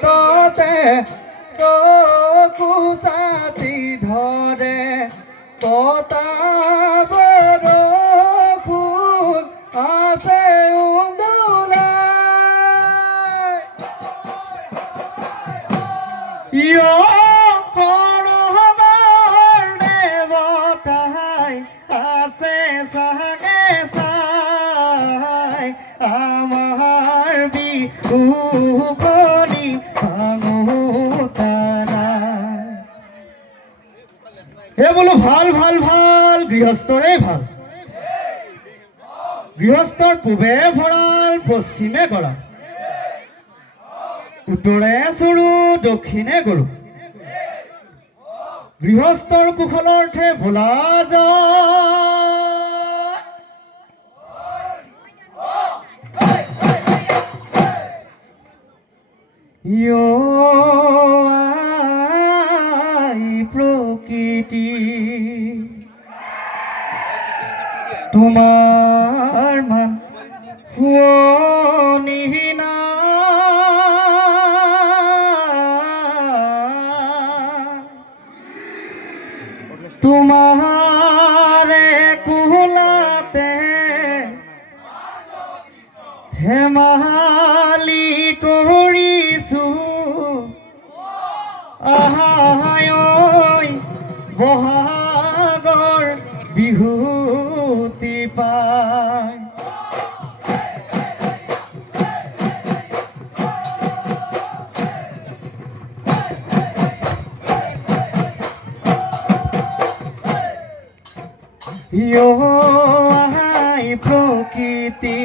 সোঁততে চকু চাতি ধৰে ততা বৰষুণ আছে উন্দোলাই দেৱতাই আছে চাগে চাই আমাৰ বিহুকণি এই বোলো ভাল ভাল ভাল গৃহস্থৰে ভাল গৃহস্থৰ পূবে ভঁৰাল পশ্চিমে গৰা উত্তৰে চৰু দক্ষিণে গৰু গৃহস্থৰ কুশলৰ্থে বোলা যায় প্ৰকৃতি তোমাৰ মান শুৱনিহীনা তোমাৰে কোলাতে ধেমালি কৰিছো আহাই বহাগৰ বিহুতি পাই আই প্ৰকৃতি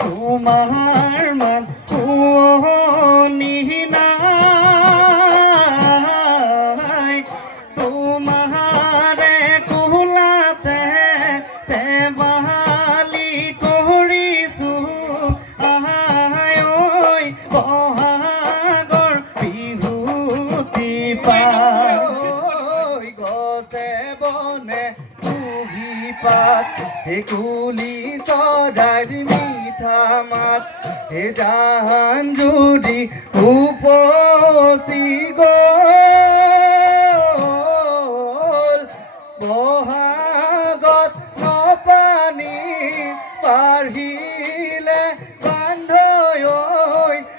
তোমাৰ মান শুৱনিহীনা তোমাৰে কোলাতে ধেমালি কৰিছো আহাই বহাগৰ বিহুতি পাই গছে বনে পাত হে কুলি চৰাইৰ মিঠা মাত হে জান জুৰি উপচি গ'ল বহাগত নপানী বাঢ়িলে বান্ধৈ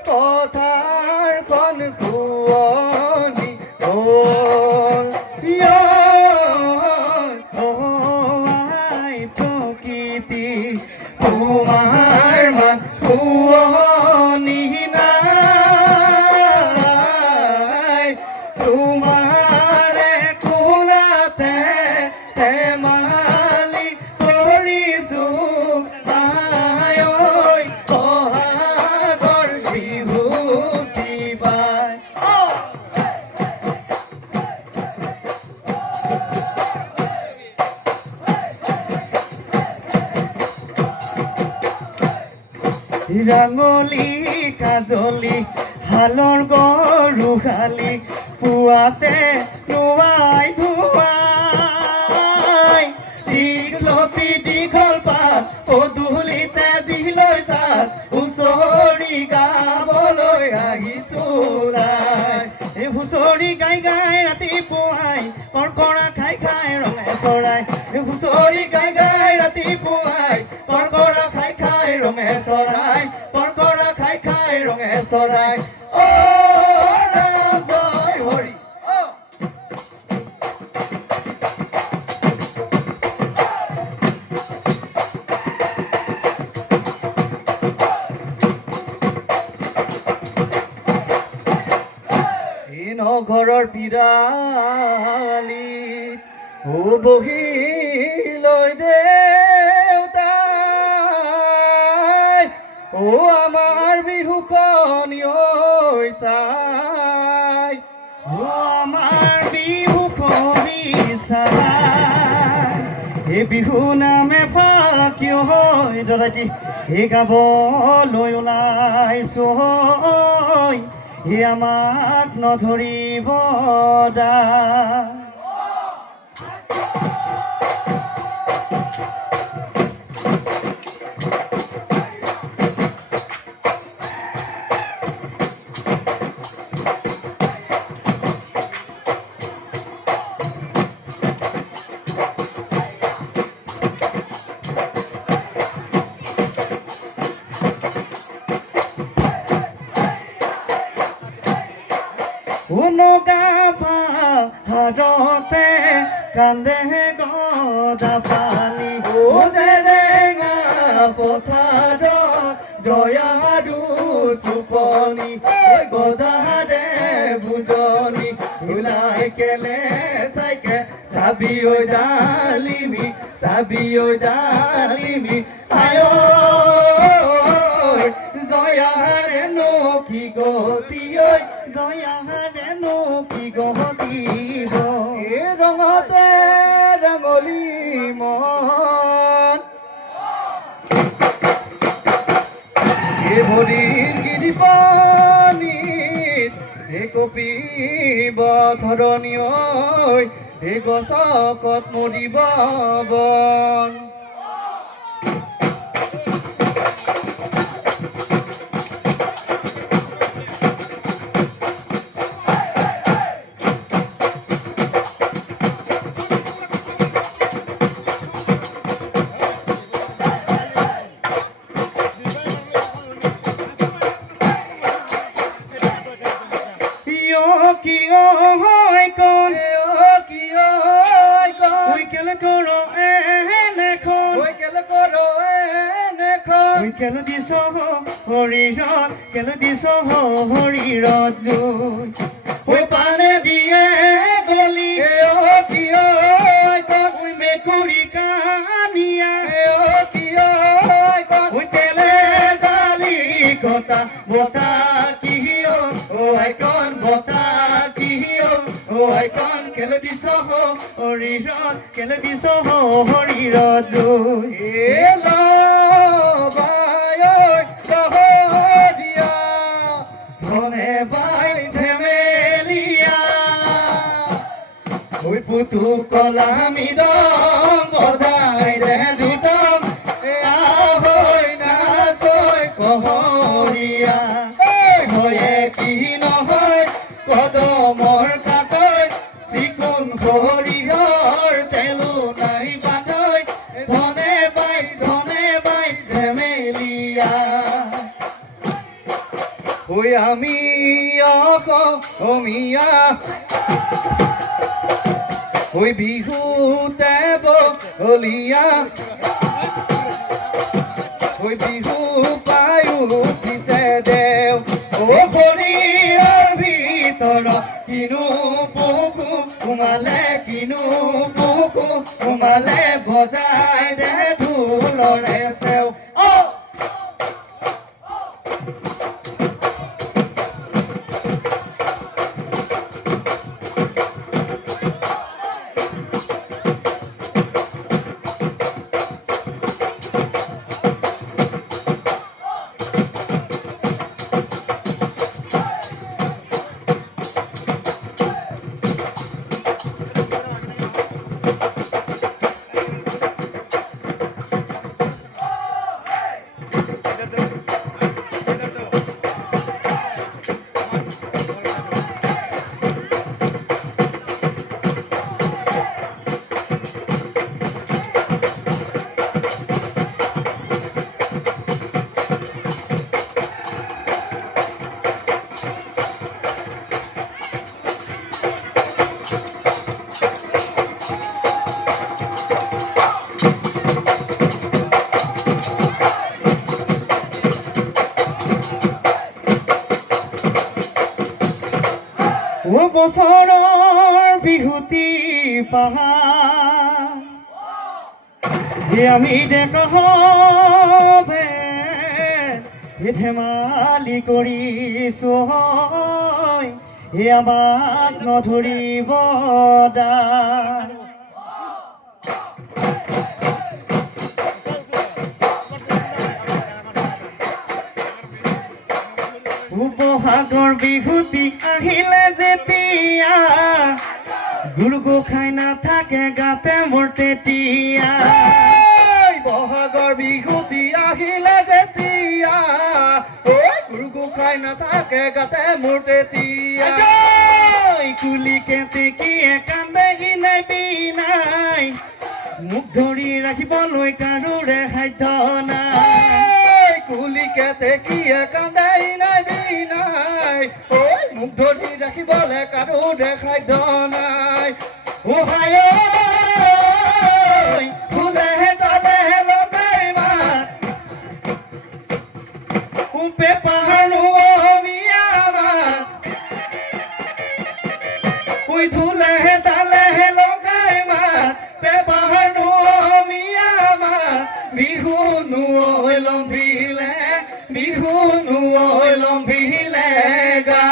পথাৰখন শুৱনি হ'ল তোমাৰ মান শুৱনিহীনা তোমাৰে কোলাতে ধেমালি কৰিছো আই বহাগৰ বিহুতি পাই ৰাঙলী কাজলী হালৰ গৰুহালি পুৱাতে নোৱাই ধুৱাই দীঘলতি দীঘল পাত পদূলিতে দিলৈ চাত হুঁচৰি গাবলৈ আহিছোলাই এই হুঁচৰি গাই গাই ৰাতিপুৱাই কৰ্কৰা খাই খাই ৰঙে চৰাই এই হুঁচৰি গাই গাই ৰাতিপুৱাই কৰ্কৰা খাই খাই ৰঙে চৰাই কৰ্কৰা খাই খাই ৰঙে চৰাই অ ৰাম জয় হৰি নগৰৰ পিৰালিত বহি লৈ দেউতাই আমাৰ বিহুকণি চাই আমাৰ বিহুকণি চাই এই বিহু নামে ফাকিয় হৈ দাদাটি এই গাবলৈ ওলাইছো হে আমাক নধৰিব দা নগা হাৰতে কান্দে গদা পানী জেৰেঙা পথাৰত জয়াৰু চুপনি গদাৰে বুজনি ওলাই কেলে চাইকে চাবি ঐ ডালিমি আয় জয়াৰে নো কি গতি ঐ জয়াৰে নো কি গতি এ ৰঙতে ৰঙলি মন এ ভৰিৰ গিৰিপানীত হে কপিব ধৰণী ঐ হে গছকত মৰিব বন কেলে দিছ শৰীৰত কেলে দিছ শৰীৰত জুই পানে দিয়ে গলি মেকুৰী কানিয়া তেলে জালি কটা বতাহ কিয় আইকন বতাহ কিয় আইকন কেলে দিছ শৰীৰত কেলে দিছ শৰীৰত জুই পুতু কলামি দম বজাই দে দুদম আহৈ নাচৈ কহৰীয়া হয়ে কি নহয় কদমৰ কাকৈ চিকুণ সৰিয়হৰ তেলো নাই বাকৈ ধনে বাই ধেমেলীয়া হৈ আমি অসমীয়া ঐ বিহুতে বলিয়া ঐ বিহু পায়ো উঠিছে দেও শৰীৰৰ ভিতৰত কিনো পুকু সোমালে বজাই দে ঢোলৰে চেও বছৰৰ বিহুতি পাহাৰ আমি দেখে ধেমালি কৰিছো আমাক নধৰিব দা বহাগৰ বিহুতি আহিলে যেতিয়া গুৰু গোসাঁই নাথাকে গাতে মোৰ তেতিয়া বহাগৰ বিহুতি আহিলে যেতিয়া গুৰু গোসাঁই নাথাকে গাতে মোৰ তেতিয়া কুলি কেতেকীয়ে কান্দে নাই বিনাই মুখ ধৰি ৰাখিবলৈ কাৰোৰে সাধ্য নাই কুলি কেতেকীয়ে কান্দে নাই বিনাই মোক ধৰি ৰাখিবলে কাৰো দেখাই নাই উহাই ফুলে তালে লগাই মাত উপে পাহাৰো মিয়ামা উই ধুলে তালে লগাই মাত পে পাহাৰো মিয়ামা বিহু নুই লম্বিলে বিহু নুই লম্বিলে গা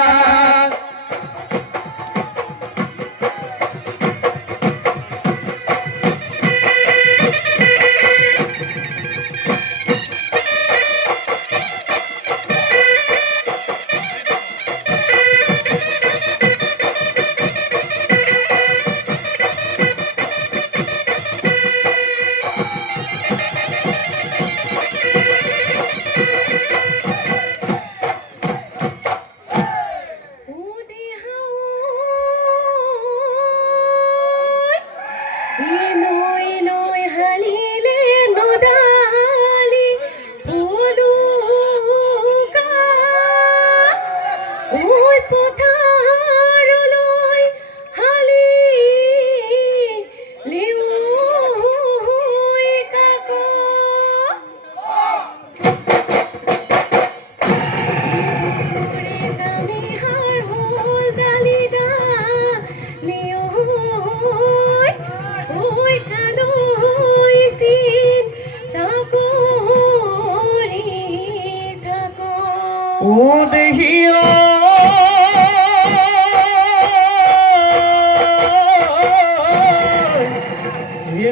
ও দেহিও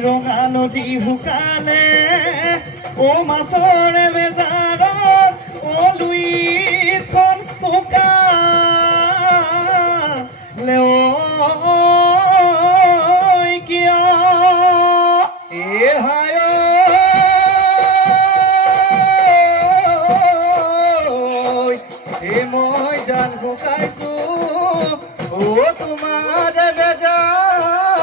ৰঙা নদী শুকালে ও মাছৰে বেজাৰত ও লুইখন শুকালে ও কিয় এ হায় মই জান শুকাইছো ও তোমাৰ বেজাৰত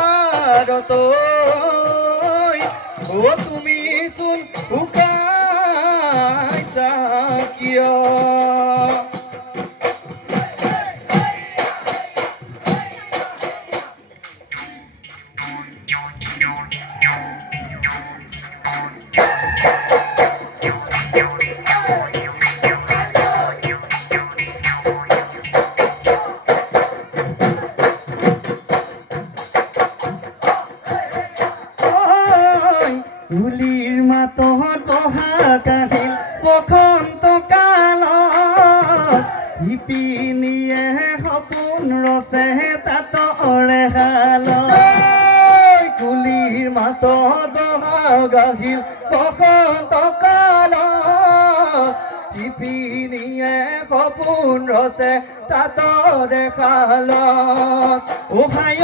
ও তুমি চোন শুকাইছা কিয় কুলিৰ মাতত বহা কাহিল বসন্ত কালত শিপিনীয়ে সপোন ৰচে তাতৰে শালত কুলিৰ মাতত বহা কাহিল বসন্ত কালত শিপিনীয়ে সপোন ৰচে তাতৰে শালত উহাই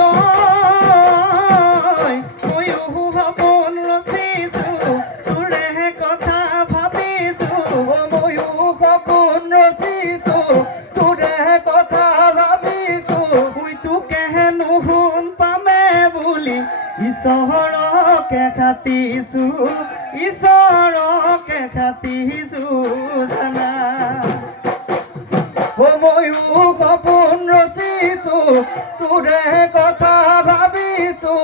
ঈশ্বৰকে খাতিছো ঈশ্বৰকে খাতিছো জানা ময়ো সপোন ৰচিছো তোৰে কথা ভাবিছো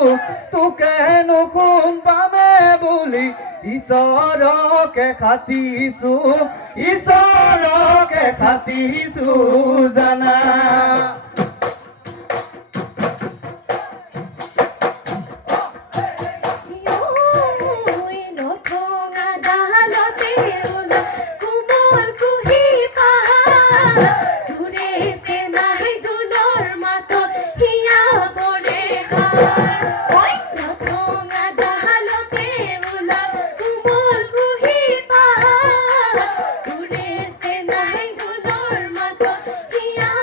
তোকে নুশুন পামে বুলি ঈশ্বৰকে খাতিছো ঈশ্বৰকে খাতিছো জানা Yeah.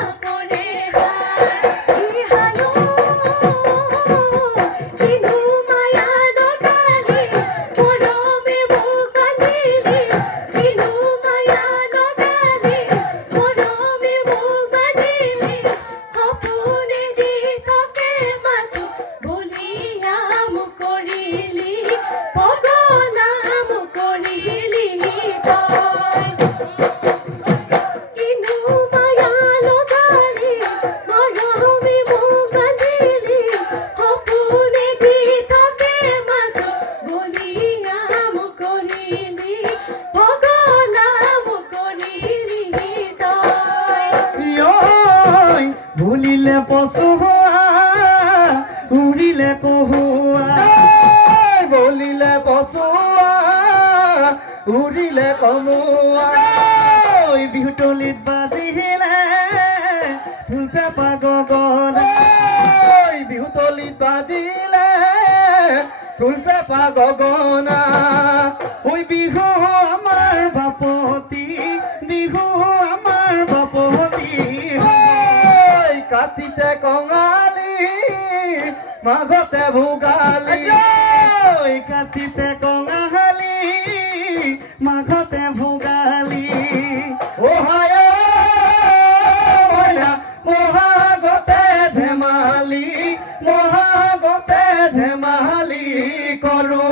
ভুলিলে পচোৱা উৰিলে কহুৱা বলিলে পচোৱা উৰিলে কমোৱা বিহুতলিত বাজিলে ঢোল পেঁপা গগনা বিহুতলিত বাজিলে ঢোল পেঁপা গগনা ঐ বিহু আমাৰ বাপতি বিহু আমাৰ বাপতি কাটিতে কঙালী মাঘতে ভোগালী কাটিতে কঙালী মাঘতে ভোগালী মহাগতে ধেমালি মহাগতে ধেমালি কৰো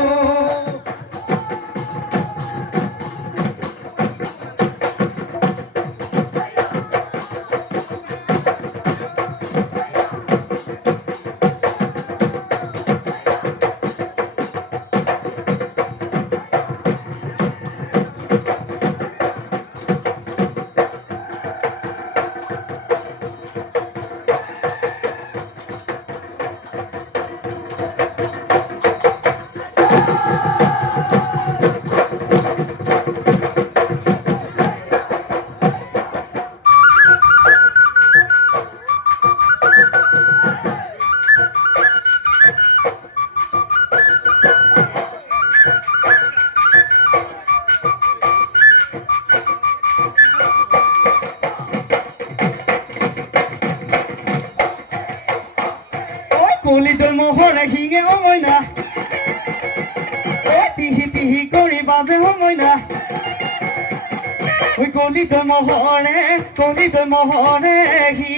কলিতৰ মহৰে শিঙে মইনা টিহি টিহি কৰি বাজে মইনা কলিতৰ মহৰে সি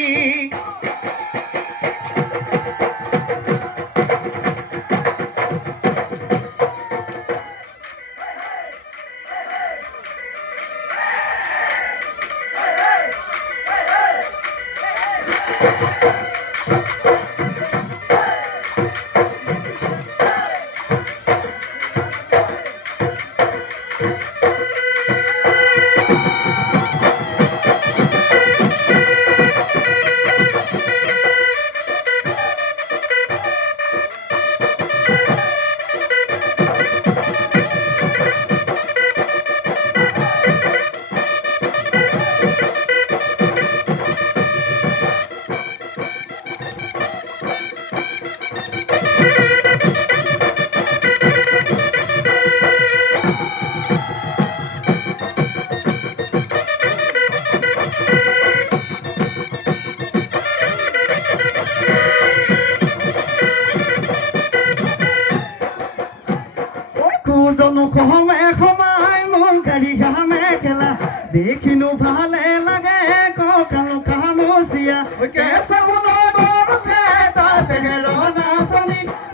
কমে সমাই মন কাঢ়ি ঘামে খেলা দেখিনো ভালে লাগে কঁকাল কামোচিয়া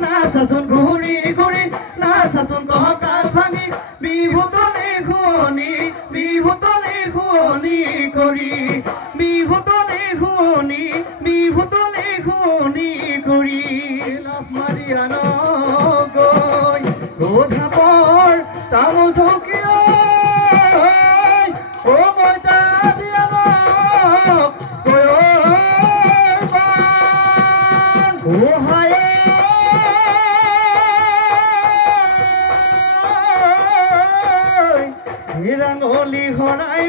নাচাচোন ঘূৰি ঘূৰি নাচাচোন কঁকাল ভাঙি বিহুতলি শুৱনি কৰি বিহুতলি শুৱনি কৰি লাভ মাৰি আন গৈ গোধাপৰ তামোল থকিয় মইতা দিয়া ৰাঙলী শৰাই